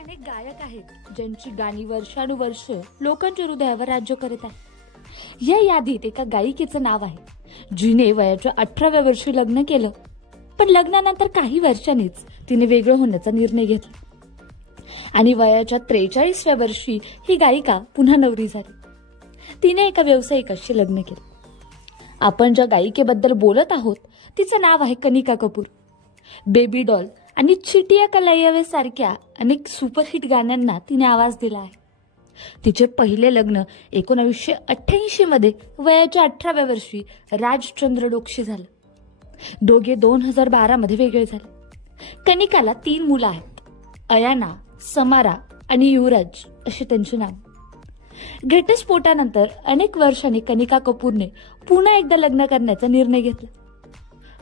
अनेक गायक आहेत ज्यांची गाणी वर्षानुवर्ष लोकांच्या हृदयावर राज्य करत आहे। या यादीत एका गायिकेचं नाव आहे जिने वयाच्या 18व्या वर्षी लग्न केलं, पण लग्नानंतर काही वर्षांनीच तिने वेगळं होण्याचा निर्णय घेतला आणि वयाच्या 43व्या वर्षी ही गायिका पुन्हा नवरी झाली। तिने एका व्यावसायिकाशी लग्न केलं। आपण ज्या गायिकेबद्दल बोलत आहोत तिचं नाव आहे कनिका कपूर। बेबी डॉल आणि चिटिया कलाइयावे सारख्या अनेक सुपरहिट गाण्यांना तिने आवाज दिला आहे। तिचे पहिले लग्न 1988 मध्ये वयाच्या 18व्या वर्षी राजचंद्र डोकशी झालं। दोघे 2012 मध्ये वेगळे झाले। कनिकाला 3 मुलं आहेत, अयाना, समारा आणि युवराज अशी त्यांची नाव। घटस्फोटानंतर अनेक वर्षांनी कनिका कपूरने पुन्हा एकदा लग्न करण्याचा निर्णय घेतला।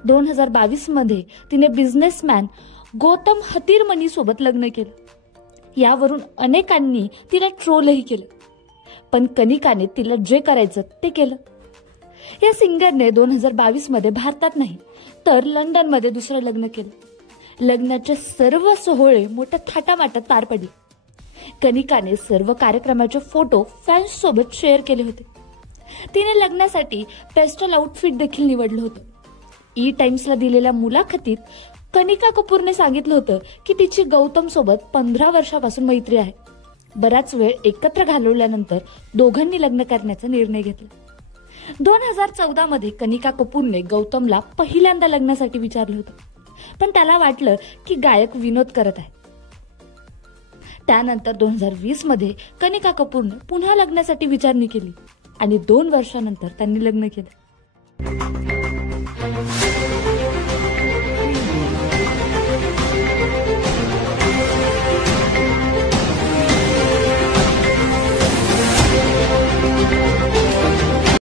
2022 मध्ये तिने बिझनेसमॅन गौतम हतीरमनी सोबत लग्न केलं। यावरून अनेकांनी तिला ट्रोलही केलं, पण कनिकाने तिला जे करायचं ते केलं। या सिंगरने 2022 मध्ये भारतात नाही तर लंडन मध्ये दुसरं लग्न केलं। लग्नाचे सर्व सोहळे मोठ्या थाटामाटात पार पडले। कनिकाने सर्व कार्यक्रमाचे फोटो फॅन्स सोबत शेअर केले होते। तिने लग्नासाठी पेस्टल आउटफिट देखील निवडलं होतं। ई टाइम्सला दिलेल्या मुलाखतीत कनिका कपूरने सांगितलं होतं की तिची गौतम सोबत 15 वर्षापासून मैत्री आहे। बराच वेळ एकत्र घालवल्यानंतर दोघांनी लग्न करण्याचा निर्णय घेतला। 2014 मध्ये कनिका कपूरने गौतमला पहिल्यांदा लग्नासाठी विचारलं होतं, पण त्याला वाटलं की गायक विनोद करत आहे। त्यानंतर 2020 मध्ये कनिका कपूरने पुन्हा लग्नासाठी विचारणी केली आणि 2 वर्षानंतर त्यांनी लग्न केलं।